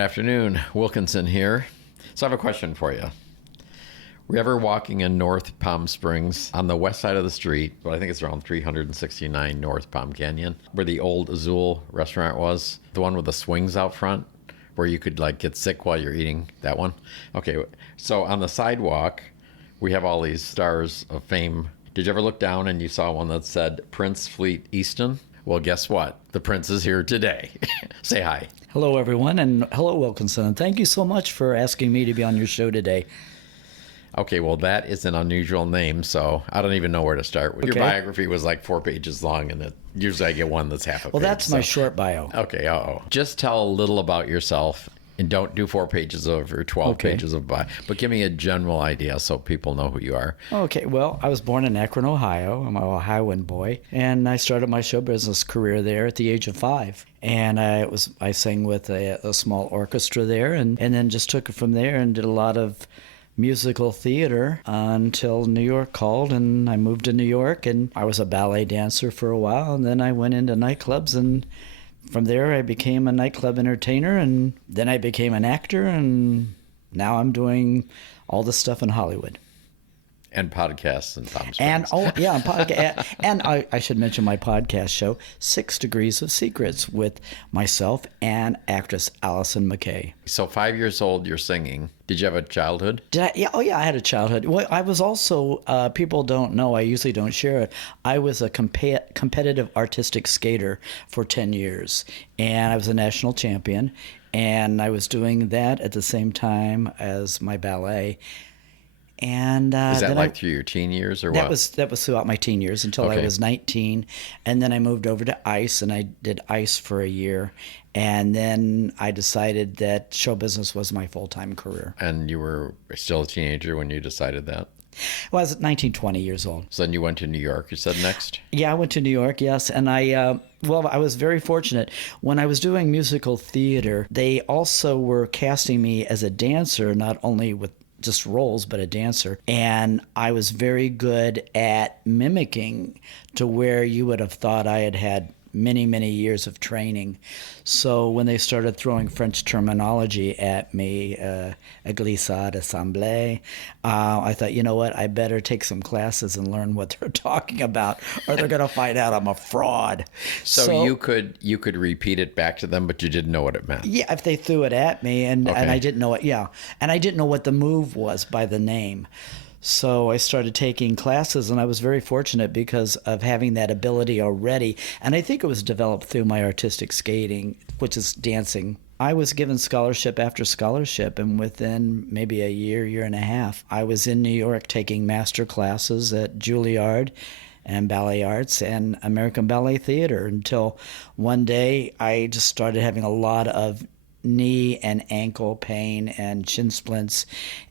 afternoon. Wilkinson here. So I have a question for you. Were you ever walking in North Palm Springs on the west side of the street, but I think it's around 369 North Palm Canyon, where the old Azul restaurant was? The one with the swings out front, where you could like get sick while you're eating, that one? Okay, so on the sidewalk, we have all these stars of fame. Did you ever look down and you saw one that said Prince Fleet Easton? Well, guess what? The prince is here today. Say hi. Hello, everyone, and hello, Wilkinson. And thank you so much for asking me to be on your show today. Okay, well, that is an unusual name, so I don't even know where to start. Your biography was like 4 pages long, and usually I get one that's half a page. Well, that's my short bio. Okay, just tell a little about yourself, and don't do 4 pages of or 12 pages of bio, but give me a general idea so people know who you are. Okay, well, I was born in Akron, Ohio. I'm an Ohioan boy, and I started my show business career there at the age of 5. And I sang with a small orchestra there, and then just took it from there and did a lot of musical theater until New York called, and I moved to New York, and I was a ballet dancer for a while, and then I went into nightclubs, and from there I became a nightclub entertainer, and then I became an actor, and now I'm doing all this stuff in Hollywood. And podcasts and Palm Springs. And podcast. And I should mention my podcast show, 6 Degrees of Secrets, with myself and actress Allison McKay. So 5 years old, you're singing. Did you have a childhood? Did I? Yeah. Oh, yeah. I had a childhood. Well, I was also. People don't know. I usually don't share it. I was a competitive artistic skater for 10 years, and I was a national champion. And I was doing that at the same time as my ballet. And is that like through your teen years or what? That was throughout my teen years until I was 19, and then I moved over to ice, and I did ice for a year, and then I decided that show business was my full-time career. And you were still a teenager when you decided that? Well, I was 19, 20 years old. So then you went to New York, you said next? Yeah, I went to New York, yes. And I was very fortunate. When I was doing musical theater, they also were casting me as a dancer, not only with just roles, but a dancer. And I was very good at mimicking to where you would have thought I had had many, many years of training. So when they started throwing French terminology at me, glissade, assemblée, I thought, you know what, I better take some classes and learn what they're talking about, or they're going to find out I'm a fraud. So you could repeat it back to them, but you didn't know what it meant. Yeah, if they threw it at me, and I didn't know it. Yeah, and I didn't know what the move was by the name. So I started taking classes, and I was very fortunate because of having that ability already. And I think it was developed through my artistic skating, which is dancing. I was given scholarship after scholarship, and within maybe a year and a half, I was in New York taking master classes at Julliard and Ballet Arts and American Ballet Theater until one day I just started having a lot of knee and ankle pain and shin splints,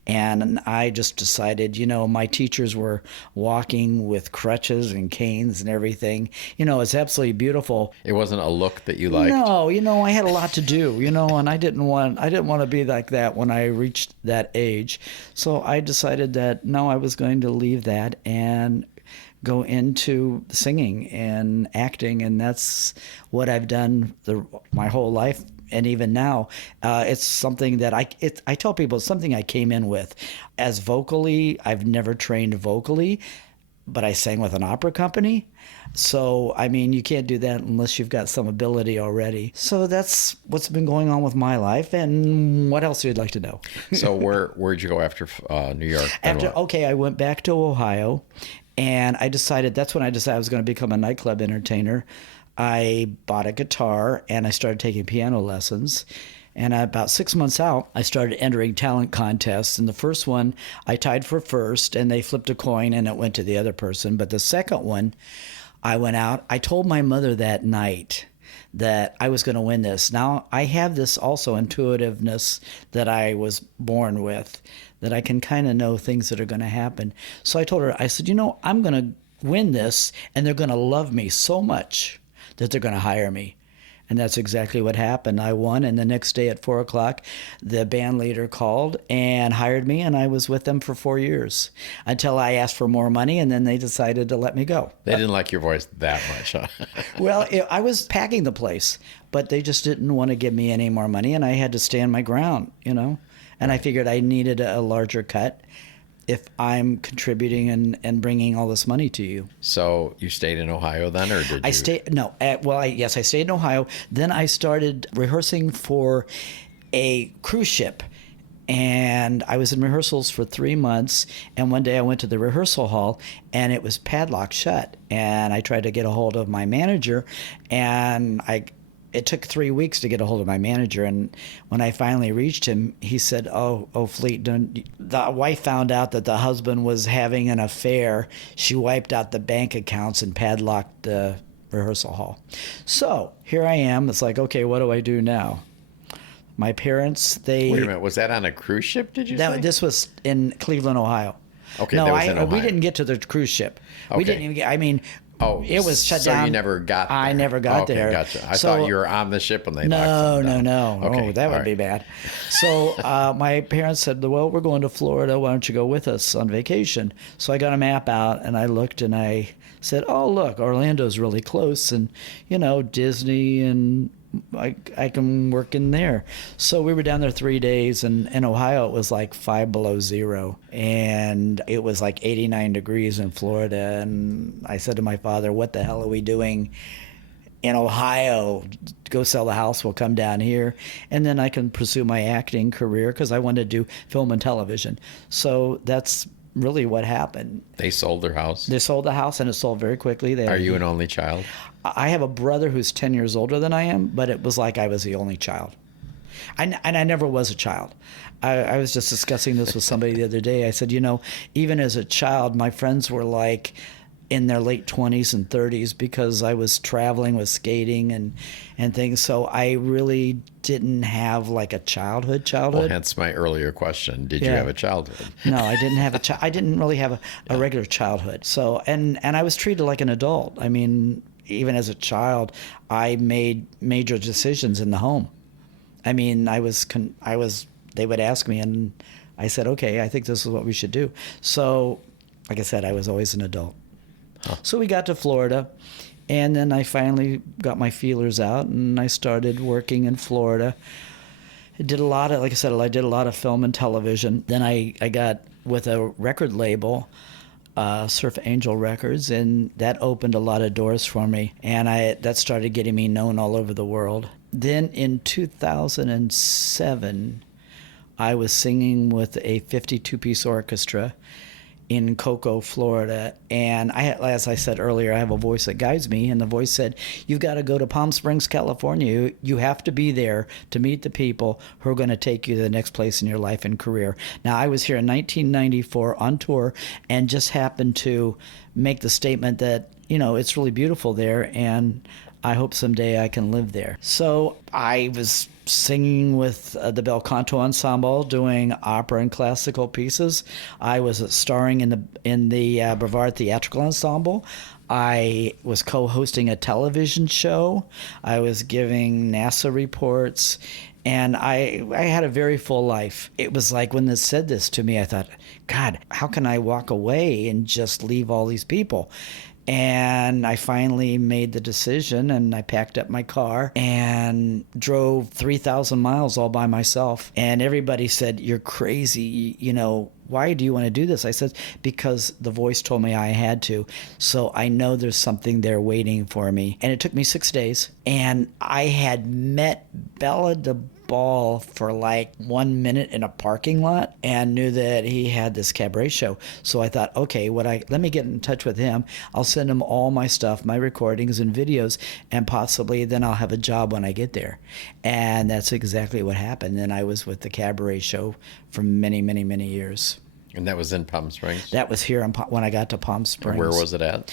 and I just decided, my teachers were walking with crutches and canes and everything. It's absolutely beautiful. It wasn't a look that you liked? No, I had a lot to do, and I didn't want to be like that when I reached that age. So I decided that no, I was going to leave that and go into singing and acting, and that's what I've done my whole life. And even now, it's something that I tell people, it's something I came in with. As vocally, I've never trained vocally, but I sang with an opera company. So, you can't do that unless you've got some ability already. So that's what's been going on with my life. And what else would you like to know? So where'd you go after New York? I went back to Ohio, and that's when I decided I was going to become a nightclub entertainer. I bought a guitar, and I started taking piano lessons. And about 6 months out, I started entering talent contests. And the first one, I tied for first, and they flipped a coin, and it went to the other person. But the second one, I went out. I told my mother that night that I was going to win this. Now, I have this also intuitiveness that I was born with, that I can kind of know things that are going to happen. So I told her, I said, I'm going to win this, and they're going to love me so much that they're going to hire me. And that's exactly what happened. I won, and the next day at 4 o'clock, the band leader called and hired me, and I was with them for 4 years until I asked for more money, and then they decided to let me go. They didn't like your voice that much, huh? Well, I was packing the place, but they just didn't want to give me any more money, and I had to stand my ground, And I figured I needed a larger cut if I'm contributing and bringing all this money to you. So you stayed in Ohio then, or did you? I stayed. No, I stayed in Ohio. Then I started rehearsing for a cruise ship, and I was in rehearsals for 3 months. And one day I went to the rehearsal hall, and it was padlocked shut. And I tried to get a hold of my manager, and it took 3 weeks to get a hold of my manager, and when I finally reached him, he said, "Oh, Fleet, the wife found out that the husband was having an affair. She wiped out the bank accounts and padlocked the rehearsal hall." So here I am. It's like, okay, what do I do now? My parents, Wait a minute, was that on a cruise ship, did you say? This was in Cleveland, Ohio. Okay, no, that was in Ohio. We didn't get to the cruise ship. Okay. We didn't even get, it was shut down. So you never got there. I never got there. Okay, gotcha. I thought you were on the ship when they locked something down. No. Okay, Oh, that would be bad. So my parents said, well, we're going to Florida. Why don't you go with us on vacation? So I got a map out, and I looked, and I said, oh, look, Orlando's really close, and, Disney, and I can work in there. So we were down there 3 days, and in Ohio it was like 5 below zero, and it was like 89 degrees in Florida. And I said to my father, what the hell are we doing in Ohio? Go sell the house, we'll come down here, and then I can pursue my acting career, because I wanted to do film and television. So that's really what happened. They sold their house? They sold the house, and it sold very quickly. Are you an only child? I have a brother who's 10 years older than I am, but it was like I was the only child. And I never was a child. I was just discussing this with somebody the other day. I said, even as a child, my friends were like in their late 20s and 30s, because I was traveling with skating and things. So I really didn't have like a childhood. Well, hence my earlier question. Did you have a childhood? No, I didn't have I didn't really have a regular childhood. So, and I was treated like an adult. I mean, even as a child, I made major decisions in the home. I mean, they would ask me, and I said, okay, I think this is what we should do. So, like I said, I was always an adult. Huh. So we got to Florida, and then I finally got my feelers out, and I started working in Florida. I did a lot of film and television. Then I got with a record label, Surf Angel Records, and that opened a lot of doors for me, and that started getting me known all over the world. Then in 2007, I was singing with a 52-piece orchestra in Cocoa, Florida, and as I said earlier, I have a voice that guides me, and the voice said, you've got to go to Palm Springs, California. You have to be there to meet the people who are going to take you to the next place in your life and career. Now, I was here in 1994 on tour, and just happened to make the statement that, it's really beautiful there, and I hope someday I can live there. So I was singing with the Bel Canto Ensemble, doing opera and classical pieces. I was starring in the Brevard Theatrical Ensemble. I was co-hosting a television show. I was giving NASA reports, and I had a very full life. It was like when they said this to me, I thought, God, how can I walk away and just leave all these people? And I finally made the decision, and I packed up my car and drove 3,000 miles all by myself. And everybody said, you're crazy, why do you want to do this? I said, because the voice told me I had to. So I know there's something there waiting for me. And it took me 6 days. And I had met Bella Ball for like 1 minute in a parking lot, and knew that he had this cabaret show. So I thought, okay, let me get in touch with him. I'll send him all my stuff, my recordings and videos, and possibly then I'll have a job when I get there. And that's exactly what happened. And I was with the cabaret show for many, many, many years. And that was in Palm Springs? That was here when I got to Palm Springs. And where was it at?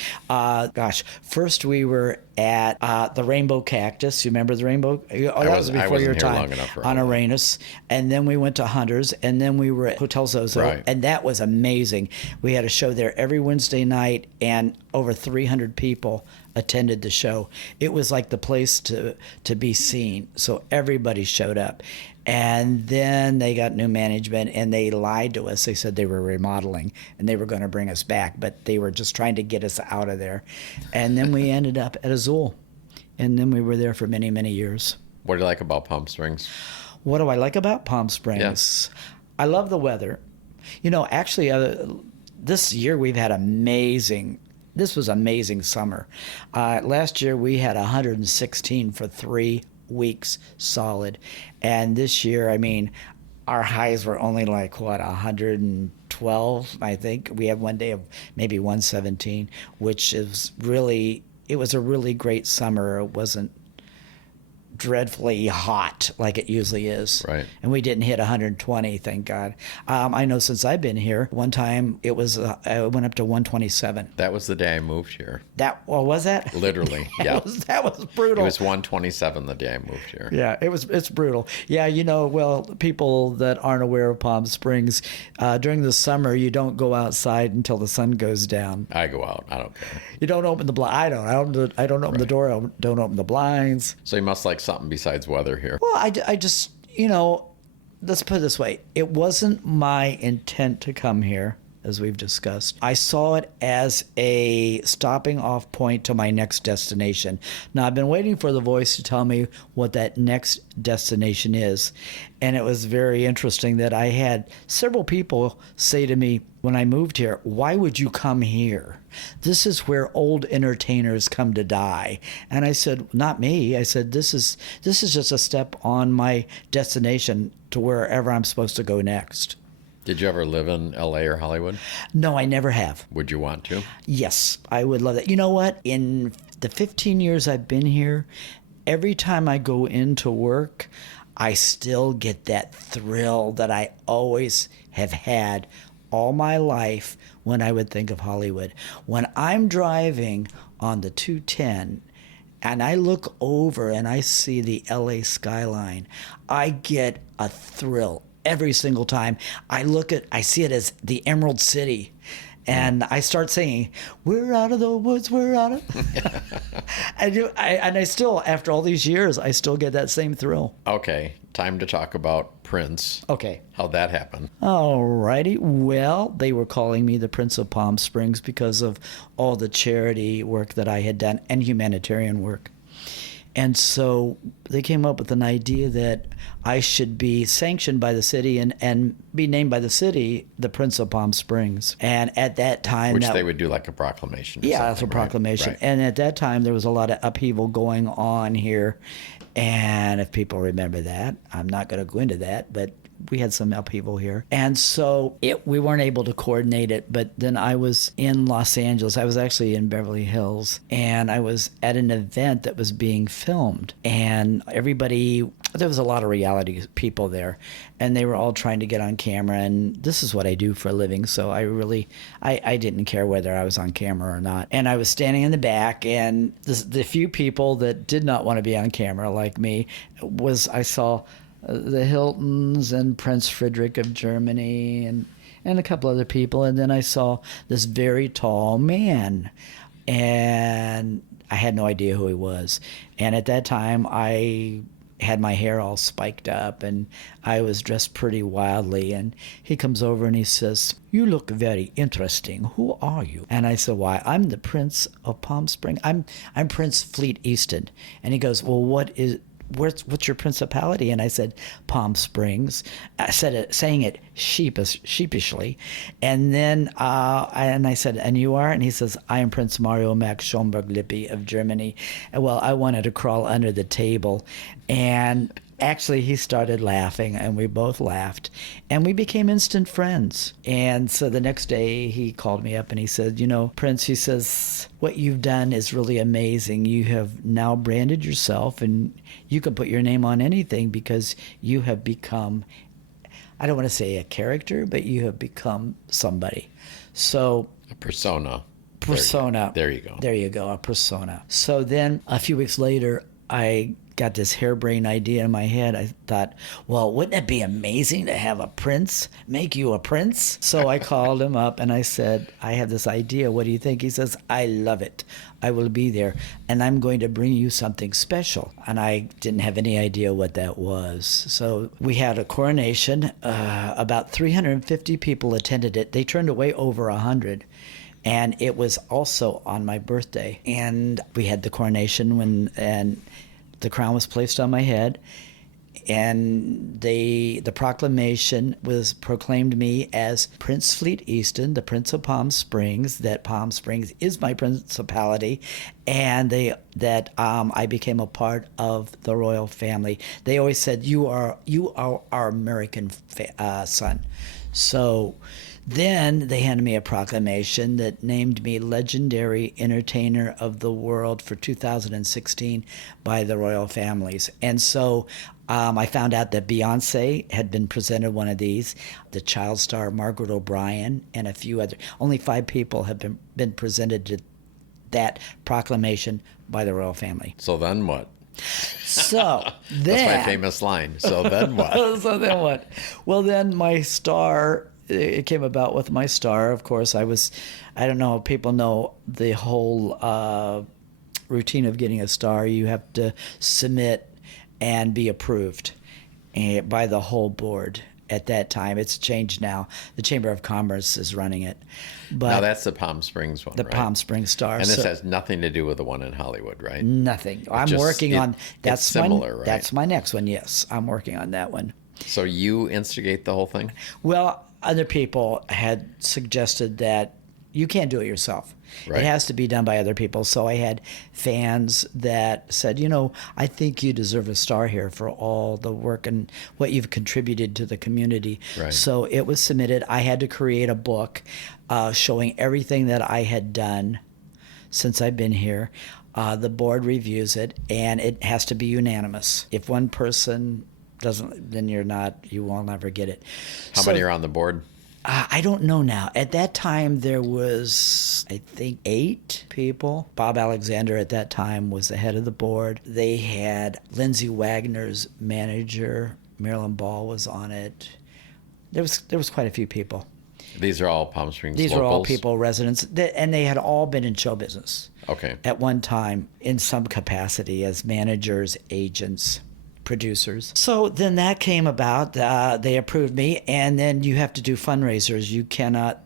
First we were at the Rainbow Cactus. You remember the Rainbow? Oh, that was before your time. On Uranus. And then we went to Hunter's, and then we were at Hotel Zozo, right. And that was amazing. We had a show there every Wednesday night, and over 300 people attended the show. It was like the place to be seen. So everybody showed up. And then they got new management, and they lied to us. They said they were remodeling, and they were going to bring us back, but they were just trying to get us out of there. And then we ended up at Azul, and then we were there for many, many years. What do you like about Palm Springs? What do I like about Palm Springs? Yeah. I love the weather. You know, actually, this year we've had this was amazing summer. Last year we had 116 for 3 weeks solid, and this year, I mean, our highs were only like 112. I think we had one day of maybe 117, which is really, it was a really great summer. It wasn't dreadfully hot like it usually is. Right. And we didn't hit 120, thank God. I know since I've been here, one time it was, I went up to 127. That was the day I moved here. Was that? Literally, yeah. That was brutal. It was 127 the day I moved here. Yeah, it's brutal. Yeah, you know, well, people that aren't aware of Palm Springs, during the summer, you don't go outside until the sun goes down. I go out. I don't care. You don't open the blind. I don't open the door. I don't open the blinds. So you must like something besides weather here. Well, I just, you know, let's put it this way. It wasn't my intent to come here, as we've discussed. I saw it as a stopping off point to my next destination. Now, I've been waiting for the voice to tell me what that next destination is. And it was very interesting that I had several people say to me when I moved here, why would you come here? This is where old entertainers come to die. And I said, not me. I said, this is just a step on my destination to wherever I'm supposed to go next. Did you ever live in LA or Hollywood? No, I never have. Would you want to? Yes, I would love that. You know what? In the 15 years I've been here, every time I go into work, I still get that thrill that I always have had all my life when I would think of Hollywood. When I'm driving on the 210 and I look over and I see the LA skyline, I get a thrill every single time. I see it as the Emerald City. And I start singing, we're out of the woods, we're out of... I still, after all these years, I still get that same thrill. Okay, time to talk about Prince. Okay. How'd that happen? All righty. Well, they were calling me the Prince of Palm Springs because of all the charity work that I had done and humanitarian work. And so they came up with an idea that I should be sanctioned by the city and be named by the city the Prince of Palm Springs. And at that time... Which they would do like a proclamation. Yeah, that's a proclamation. Right. And at that time, there was a lot of upheaval going on here. And if people remember that, I'm not going to go into that, but we had some upheaval here. And so we weren't able to coordinate it, but then I was in Los Angeles. I was actually in Beverly Hills, and I was at an event that was being filmed. And there was a lot of reality people there, and they were all trying to get on camera. And this is what I do for a living, so I didn't care whether I was on camera or not. And I was standing in the back, and the few people that did not want to be on camera, like me, I saw the Hiltons and Prince Frederick of Germany and a couple other people. And then I saw this very tall man, and I had no idea who he was. And at that time, I had my hair all spiked up, and I was dressed pretty wildly. And he comes over and he says, "You look very interesting. Who are you?" And I said, "Why, I'm the Prince of Palm Springs. I'm Prince Fleet Easton." And he goes, "Well, what's your principality?" And I said, "Palm Springs." I said it, saying it sheepishly. And then I said, "And you are?" And he says, "I am Prince Mario Max Schomburg-Lippe of Germany." And well, I wanted to crawl under the table. And actually, he started laughing, and we both laughed, and we became instant friends. And so the next day, he called me up and he said, "You know, Prince," he says, "what you've done is really amazing. You have now branded yourself, and you can put your name on anything because you have become I don't want to say a character, but you have become somebody. So A persona. Persona. There you go. There you go, a persona. So then a few weeks later, I got this harebrained idea in my head. I thought, well, wouldn't it be amazing to have a prince make you a prince? So I called him up and I said, I have this idea. What do you think? He says, I love it. I will be there and I'm going to bring you something special. And I didn't have any idea what that was. So we had a coronation. About 350 people attended it. They turned away over 100. And it was also on my birthday. And we had the coronation and the crown was placed on my head. And the proclamation was proclaimed me as Prince Fleet Easton, the Prince of Palm Springs, that Palm Springs is my principality, and that I became a part of the royal family. They always said, you are our American son. So then they handed me a proclamation that named me Legendary Entertainer of the World for 2016 by the royal families. And so I found out that Beyonce had been presented one of these, the child star Margaret O'Brien, and a few other. Only 5 people have been presented to that proclamation by the royal family. So then what? So then... That's my famous line. So then what? So then what? Well, then my star... It came about with my star. Of course, I don't know if people know the whole routine of getting a star. You have to submit and be approved by the whole board at that time. It's changed now. The Chamber of Commerce is running it. But now that's the Palm Springs one, the right? Palm Springs Star. And this has nothing to do with the one in Hollywood, right? Nothing. I'm working on... That's similar, right? That's my next one, yes. I'm working on that one. So you instigate the whole thing? Well, other people had suggested that you can't do it yourself. Right. It has to be done by other people. So I had fans that said, I think you deserve a star here for all the work and what you've contributed to the community. Right. So it was submitted. I had to create a book showing everything that I had done since I've been here. The board reviews it, and it has to be unanimous. If one person doesn't, then you will never get it. How many are on the board? I don't know now. At that time, there was, I think, 8 people. Bob Alexander at that time was the head of the board. They had Lindsay Wagner's manager. Marilyn Ball was on it. There was quite a few people. These are all Palm Springs These locals? are all people, residents, and they had all been in show business. Okay. At one time, in some capacity, as managers, agents, producers. So then that came about. They approved me, and then you have to do fundraisers. You cannot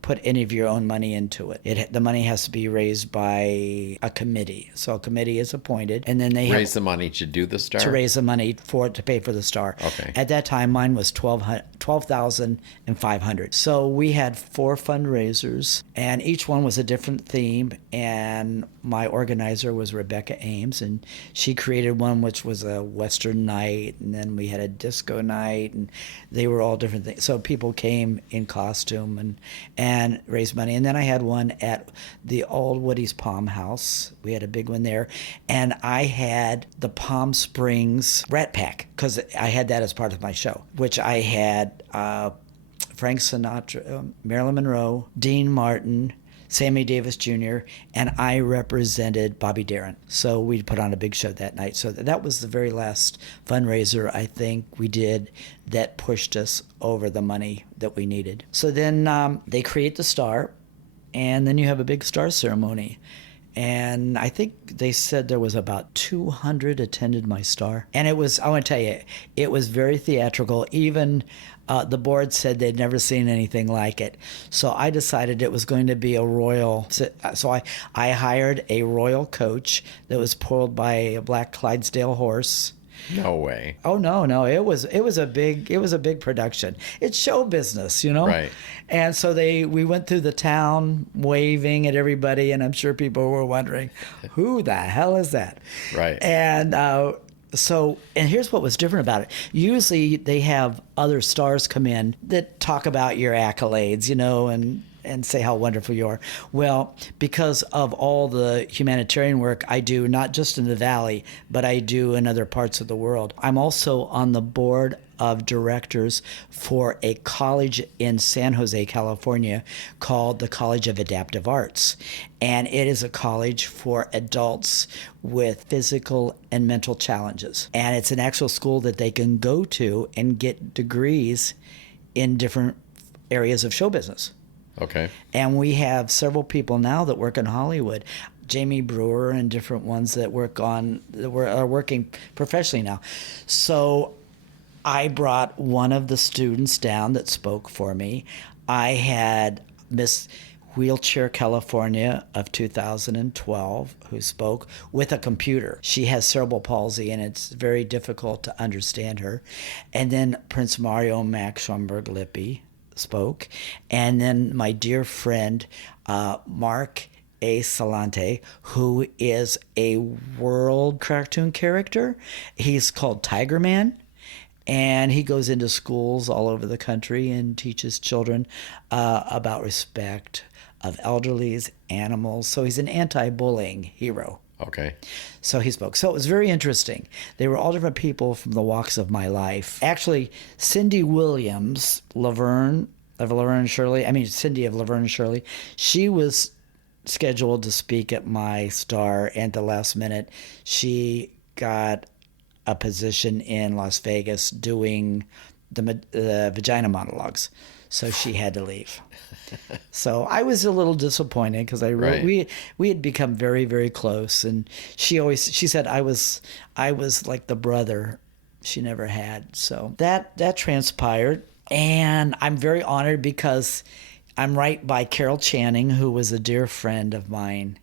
put any of your own money into it. The money has to be raised by a committee. So a committee is appointed, and then they raise the money to do the star? To raise the money to pay for the star. Okay. At that time, mine was $12,500. So we had 4 fundraisers, and each one was a different theme. And my organizer was Rebecca Ames, and she created one which was a Western night, and then we had a disco night, and they were all different things. So people came in costume and raised money. And then I had one at the old Woody's Palm House. We had a big one there. And I had the Palm Springs Rat Pack, because I had that as part of my show, which I had Frank Sinatra, Marilyn Monroe, Dean Martin, Sammy Davis Jr., and I represented Bobby Darin. So we put on a big show that night. So that was the very last fundraiser I think we did that pushed us over the money that we needed. So then they create the star, and then you have a big star ceremony. And I think they said there was about 200 attended my star. And it was, I want to tell you, it was very theatrical. Even the board said they'd never seen anything like it. So I decided it was going to be a royal. So I hired a royal coach that was pulled by a black Clydesdale horse. No way. Oh no! It was a big production. It's show business, Right. And so we went through the town waving at everybody, and I'm sure people were wondering, who the hell is that? Right. And and here's what was different about it. Usually they have other stars come in that talk about your accolades, and say how wonderful you are. Well, because of all the humanitarian work I do, not just in the Valley, but I do in other parts of the world. I'm also on the board of directors for a college in San Jose, California, called the College of Adaptive Arts. And it is a college for adults with physical and mental challenges. And it's an actual school that they can go to and get degrees in different areas of show business. Okay. And we have several people now that work in Hollywood. Jamie Brewer and different ones that are working professionally now. So I brought one of the students down that spoke for me. I had Miss Wheelchair California of 2012 who spoke with a computer. She has cerebral palsy and it's very difficult to understand her. And then Prince Mario Max Schomburg Lippi spoke. And then my dear friend, Mark A. Salante, who is a world cartoon character. He's called Tiger Man. And he goes into schools all over the country and teaches children about respect of elderlies, animals. So he's an anti-bullying hero. Okay. So he spoke. So it was very interesting. They were all different people from the walks of my life. Actually, Cindy Williams, Cindy of Laverne and Shirley, she was scheduled to speak at my Star, and at the last minute, she got a position in Las Vegas doing the vagina monologues. So she had to leave. So I was a little disappointed because we had become very, very close, and she said I was like the brother she never had. So that transpired, and I'm very honored because I'm right by Carol Channing, who was a dear friend of mine,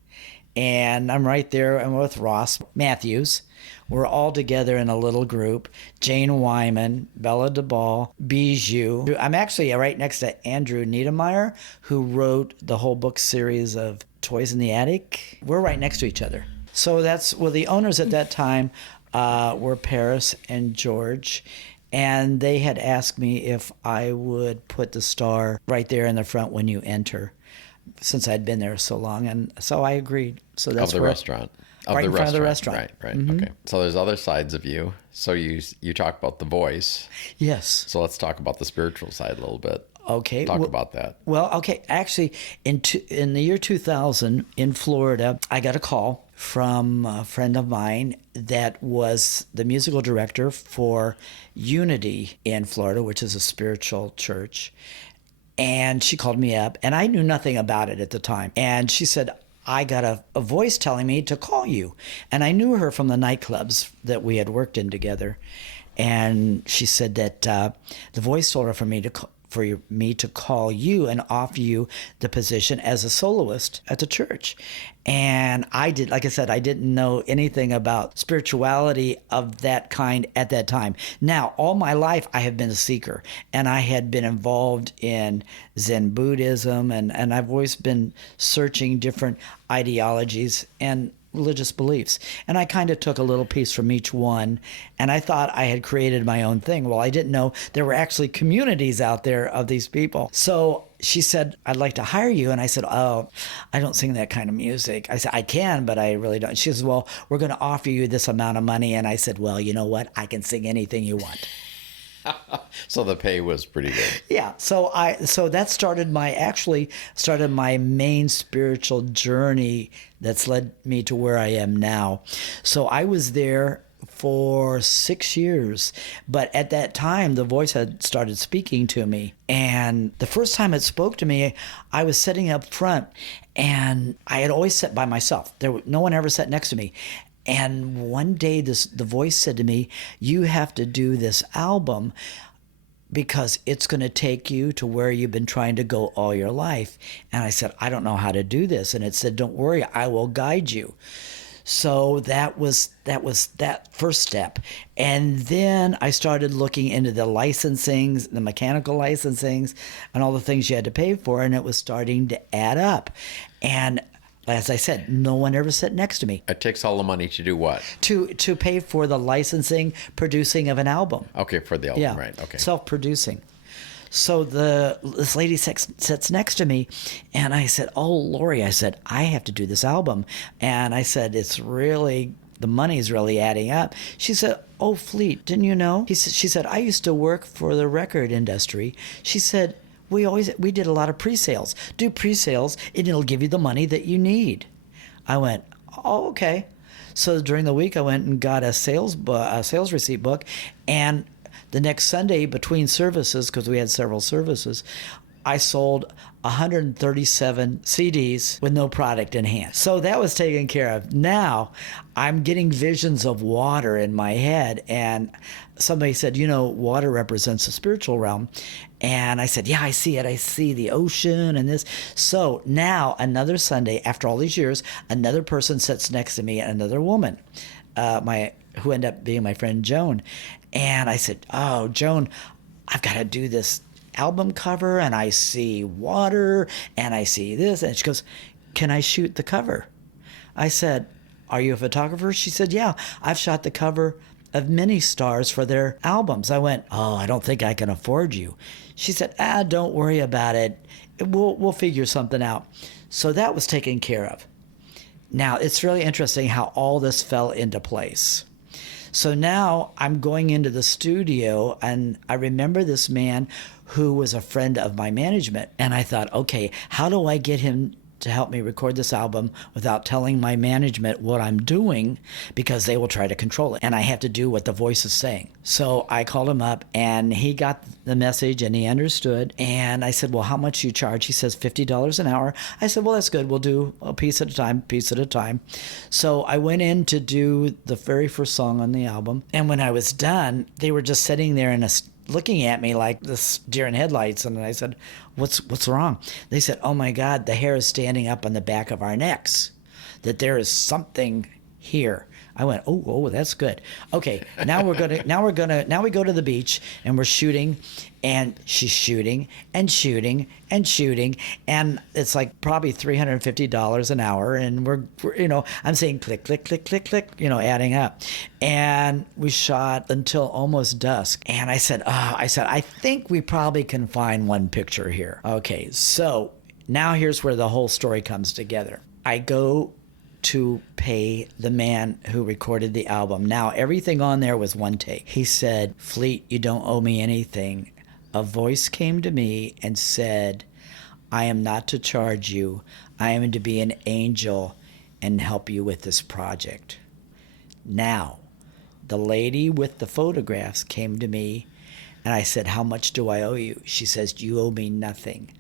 and I'm right there. I'm with Ross Matthews. We're all together in a little group. Jane Wyman, Bella DeBall, Bijou. I'm actually right next to Andrew Niedermeyer, who wrote the whole book series of Toys in the Attic. We're right next to each other. So the owners at that time were Paris and George. And they had asked me if I would put the Star right there in the front when you enter, since I'd been there so long. And so I agreed. So that's of the restaurant. Right in front of the restaurant. Right. Mm-hmm. Okay. So there's other sides of you. So you talk about the voice. Yes. So let's talk about the spiritual side a little bit. Okay. Talk about that. Well, okay. Actually, in the year 2000 in Florida, I got a call from a friend of mine that was the musical director for Unity in Florida, which is a spiritual church. And she called me up, and I knew nothing about it at the time. And she said, I got a voice telling me to call you. And I knew her from the nightclubs that we had worked in together. And she said that the voice told her for me to call you and offer you the position as a soloist at the church. And like I said, I didn't know anything about spirituality of that kind at that time. Now, all my life, I have been a seeker, and I had been involved in Zen Buddhism, and I've always been searching different ideologies and religious beliefs. And I kind of took a little piece from each one, and I thought I had created my own thing. Well, I didn't know there were actually communities out there of these people. So she said, I'd like to hire you. And I said, oh, I don't sing that kind of music. I said, I can, but I really don't. She says, well, we're going to offer you this amount of money. And I said, well, you know what? I can sing anything you want. So the pay was pretty good. Yeah. So that started my main spiritual journey that's led me to where I am now. So I was there for 6 years, but at that time the voice had started speaking to me, and the first time it spoke to me, I was sitting up front, and I had always sat by myself. No one ever sat next to me. And one day the voice said to me, you have to do this album because it's going to take you to where you've been trying to go all your life. And I said, I don't know how to do this. And it said, don't worry, I will guide you. So that was that first step. And then I started looking into the licensings, the mechanical licensings, and all the things you had to pay for, and it was starting to add up. And as I said, no one ever sat next to me. It takes all the money to do what? To pay for the licensing, producing of an album. Okay, for the album, Yeah, right. Okay. Self-producing. So this lady sits next to me, and I said, "Oh, Lori," I said, "I have to do this album," and I said, the money's really adding up. She said, "Oh, Fleet, didn't you know?" She said, "I used to work for the record industry." She said, we did a lot of pre-sales. Do pre-sales, and it'll give you the money that you need." I went, "Oh, okay." So during the week, I went and got a sales receipt book, and the next Sunday between services, because we had several services, I sold 137 CDs with no product in hand. So that was taken care of. Now I'm getting visions of water in my head, and somebody said, water represents the spiritual realm. And I said, yeah, I see it. I see the ocean and this. So now another Sunday, after all these years, another person sits next to me, another woman, who ended up being my friend Joan. And I said, "Oh, Joan, I've got to do this album cover, and I see water, and I see this." And she goes, "Can I shoot the cover?" I said, "Are you a photographer?" She said, "Yeah, I've shot the cover of many stars for their albums." I went, "Oh, I don't think I can afford you." She said, "Don't worry about it. We'll figure something out." So that was taken care of. Now, it's really interesting how all this fell into place. So now I'm going into the studio, and I remember this man who was a friend of my management. And I thought, okay, how do I get him to help me record this album without telling my management what I'm doing, because they will try to control it. And I have to do what the voice is saying. So I called him up, and he got the message, and he understood. And I said, "Well, how much do you charge?" He says, $50 an hour. I said, "Well, that's good. We'll do a piece at a time. So I went in to do the very first song on the album. And when I was done, they were just sitting there looking at me like this deer in headlights. And I said, what's wrong? They said, "Oh my God, the hair is standing up on the back of our necks, that there is something here." I went, oh, that's good. Okay, now we go to the beach, and we're shooting, and she's shooting and shooting and shooting, and it's like probably $350 an hour, and we're I'm saying click, click, click, click, click, adding up, and we shot until almost dusk. And I said, I think we probably can find one picture here. Okay, so now here's where the whole story comes together. I go to pay the man who recorded the album. Now, everything on there was one take. He said, "Fleet, you don't owe me anything." A voice came to me and said, "I am not to charge you. I am to be an angel and help you with this project." Now, the lady with the photographs came to me, and I said, "How much do I owe you?" She says, "You owe me nothing."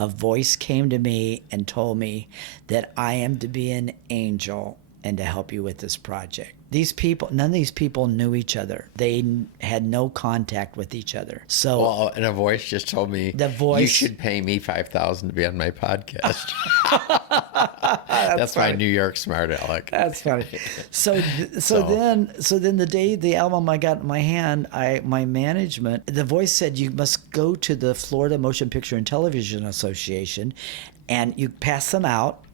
A voice came to me and told me that I am to be an angel and to help you with this project. None of these people knew each other. They had no contact with each other. So, and a voice just told me, "You should pay me $5,000 to be on my podcast." That's my New York smart aleck. That's funny. So then the day the album I got in my hand, my management, the voice said, "You must go to the Florida Motion Picture and Television Association, and you pass them out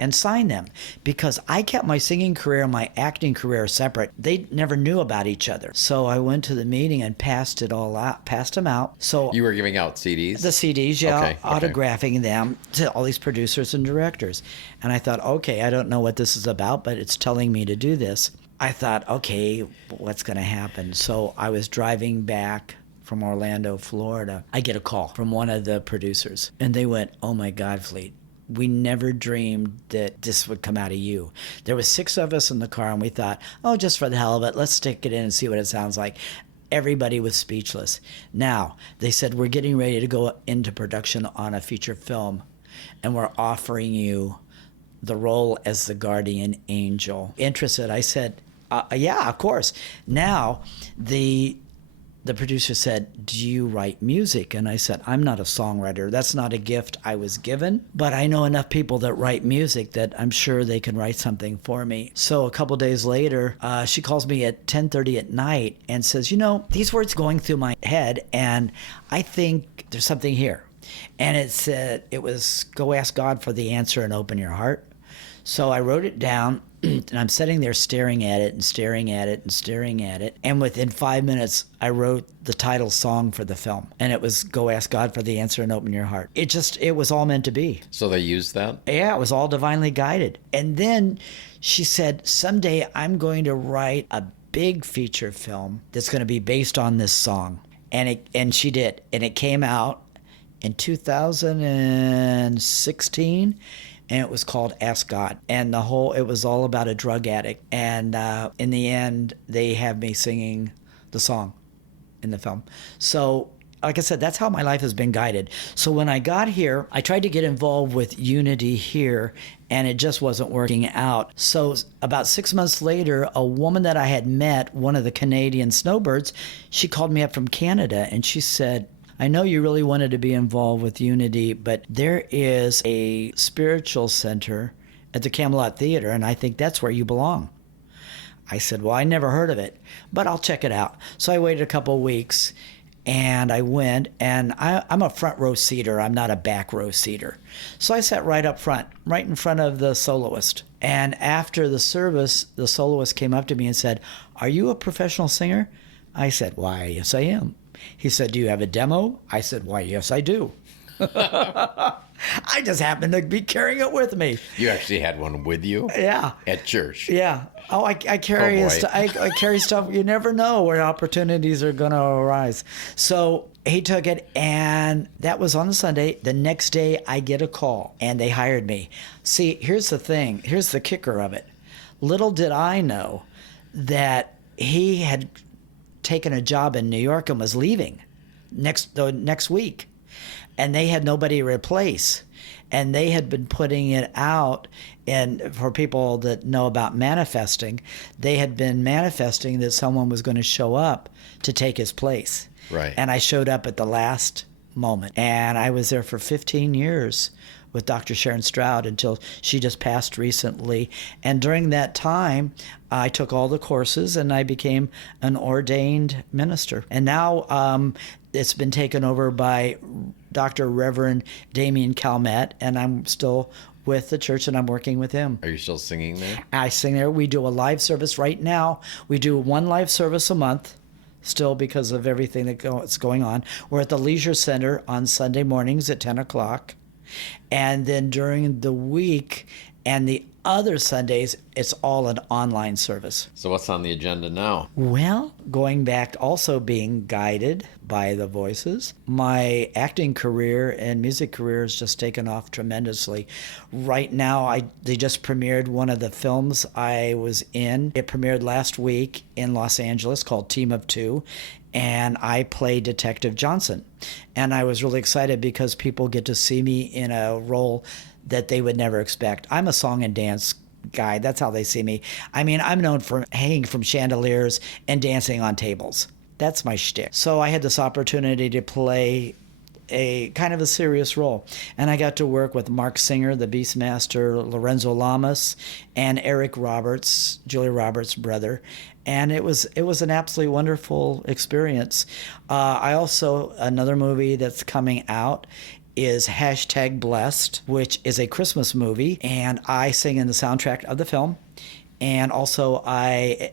and sign them," because I kept my singing career and my acting career separate. They never knew about each other. So I went to the meeting and passed them out. So you were giving out CDs? The CDs, yeah, okay. Autographing them to all these producers and directors. And I thought, okay, I don't know what this is about, but it's telling me to do this. I thought, okay, what's going to happen? So I was driving back from Orlando, Florida. I get a call from one of the producers, and they went, "Oh my God, Fleet, we never dreamed that this would come out of you." There was 6 of us in the car, and we thought, oh, just for the hell of it, let's stick it in and see what it sounds like. Everybody was speechless. Now, they said, "We're getting ready to go into production on a feature film, and we're offering you the role as the guardian angel. Interested?" I said, yeah, of course. Now, the producer said, "Do you write music?" And I said, "I'm not a songwriter. That's not a gift I was given. But I know enough people that write music that I'm sure they can write something for me." So a couple days later, she calls me at 10:30 at night and says, "These words going through my head, and I think there's something here." And it said, it was, "Go ask God for the answer and open your heart." So I wrote it down, and I'm sitting there staring at it and staring at it and staring at it. And within 5 minutes, I wrote the title song for the film. And it was Go Ask God for the Answer and Open Your Heart. It was all meant to be. So they used that? Yeah, it was all divinely guided. And then she said, someday I'm going to write a big feature film that's going to be based on this song. And she did. And it came out in 2016. And it was called Ask God. And it was all about a drug addict. And in the end, they have me singing the song in the film. So, like I said, that's how my life has been guided. So when I got here, I tried to get involved with Unity here, and it just wasn't working out. So about 6 months later, a woman that I had met, one of the Canadian snowbirds, she called me up from Canada, and she said, I know you really wanted to be involved with Unity, but there is a spiritual center at the Camelot Theater, and I think that's where you belong. I said, well, I never heard of it, but I'll check it out. So I waited a couple of weeks, and I went, and I'm a front row seater. I'm not a back row seater. So I sat right up front, right in front of the soloist. And after the service, the soloist came up to me and said, are you a professional singer? I said, why, yes, I am. He said, do you have a demo? I said, why, yes, I do. I just happened to be carrying it with me. You actually had one with you? Yeah. At church? Yeah. Oh, I carry I carry stuff. You never know where opportunities are going to arise. So he took it, and that was on a Sunday. The next day, I get a call, and they hired me. See, here's the thing. Here's the kicker of it. Little did I know that he had taken a job in New York and was leaving the next week, and they had nobody to replace, and they had been putting it out. And for people that know about manifesting, they had been manifesting that someone was going to show up to take his place. Right. And I showed up at the last moment, and I was there for 15 years with Dr. Sharon Stroud until she just passed recently. And during that time, I took all the courses and I became an ordained minister. And now it's been taken over by Dr. Reverend Damien Calmet, and I'm still with the church and I'm working with him. Are you still singing there? I sing there. We do a live service right now. We do one live service a month. Still, because of everything that's going on. We're at the Leisure Center on Sunday mornings at 10 o'clock. And then during the week and the other Sundays, it's all an online service. So what's on the agenda now? Well, going back, also being guided by the voices. My acting career and music career has just taken off tremendously. Right now, they just premiered one of the films I was in. It premiered last week in Los Angeles called Team of Two. And I play Detective Johnson. And I was really excited because people get to see me in a role that they would never expect. I'm a song and dance guy. That's how they see me. I mean, I'm known for hanging from chandeliers and dancing on tables. That's my shtick. So I had this opportunity to play a kind of a serious role. And I got to work with Mark Singer, the Beastmaster, Lorenzo Lamas, and Eric Roberts, Julia Roberts' brother. And it was an absolutely wonderful experience. I also, another movie that's coming out is #Blessed, which is a Christmas movie, and I sing in the soundtrack of the film. And also I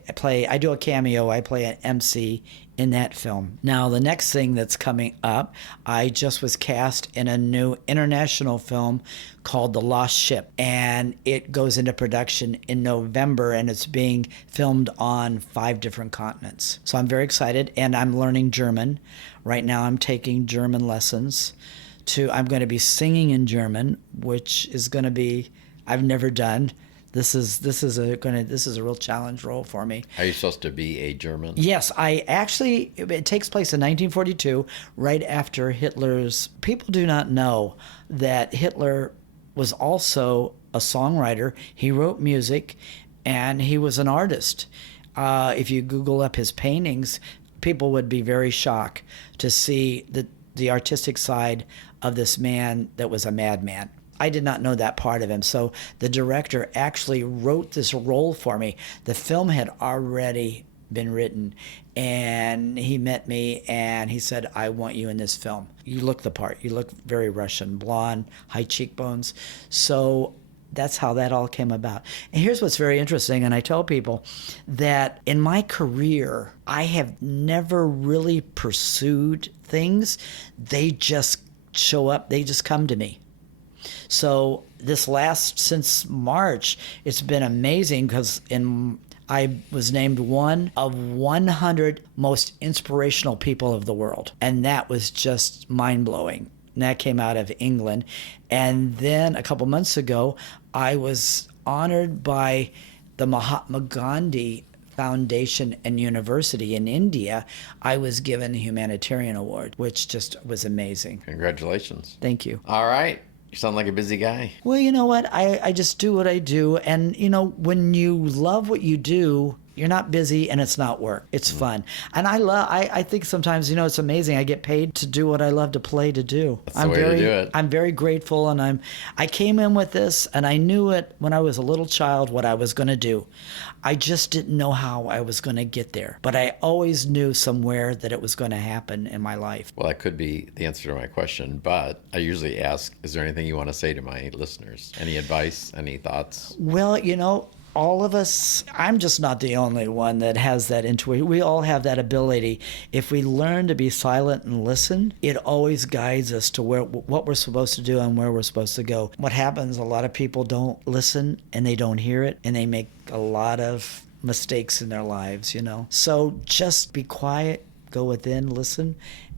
do a cameo. I play an MC in that film. Now, the next thing that's coming up, I just was cast in a new international film called The Lost Ship, and it goes into production in November, and it's being filmed on 5 different continents. So I'm very excited, and I'm learning German. Right now I'm taking German lessons. I'm going to be singing in German, which is going to be, I've never done. This is a real challenge role for me. Are you supposed to be a German? Yes, it takes place in 1942, right after Hitler's. People do not know that Hitler was also a songwriter. He wrote music, and he was an artist. If you Google up his paintings, people would be very shocked to see the artistic side of this man that was a madman. I did not know that part of him. So the director actually wrote this role for me. The film had already been written, and he met me and he said, I want you in this film. You look the part. You look very Russian, blonde, high cheekbones. So that's how that all came about. And here's what's very interesting, and I tell people that in my career, I have never really pursued things. They just show up, they just come to me. So since March, it's been amazing because I was named one of 100 most inspirational people of the world. And that was just mind-blowing. And that came out of England. And then a couple months ago, I was honored by the Mahatma Gandhi Foundation and University in India. I was given a humanitarian award, which just was amazing. Congratulations. Thank you. All right. You sound like a busy guy. Well, you know what? I just do what I do. And, when you love what you do, you're not busy and it's not work. It's fun. And I think sometimes, it's amazing. I get paid to do what I love to play to do. That's the way to do it. I'm very grateful, and I came in with this, and I knew it when I was a little child what I was going to do. I just didn't know how I was going to get there. But I always knew somewhere that it was going to happen in my life. Well, that could be the answer to my question, but I usually ask, is there anything you want to say to my listeners? Any advice? Any thoughts? Well, all of us, I'm just not the only one that has that intuition. We all have that ability. If we learn to be silent and listen, it always guides us to what we're supposed to do and where we're supposed to go. What happens, a lot of people don't listen and they don't hear it, and they make a lot of mistakes in their lives, So just be quiet, go within, listen,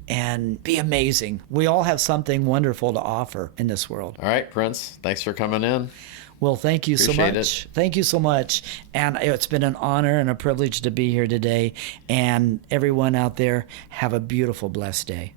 and be amazing. We all have something wonderful to offer in this world. All right, Prince, thanks for coming in. Well, thank you so Appreciate much. it. Thank you so much. And it's been an honor and a privilege to be here today. And everyone out there, have a beautiful, blessed day.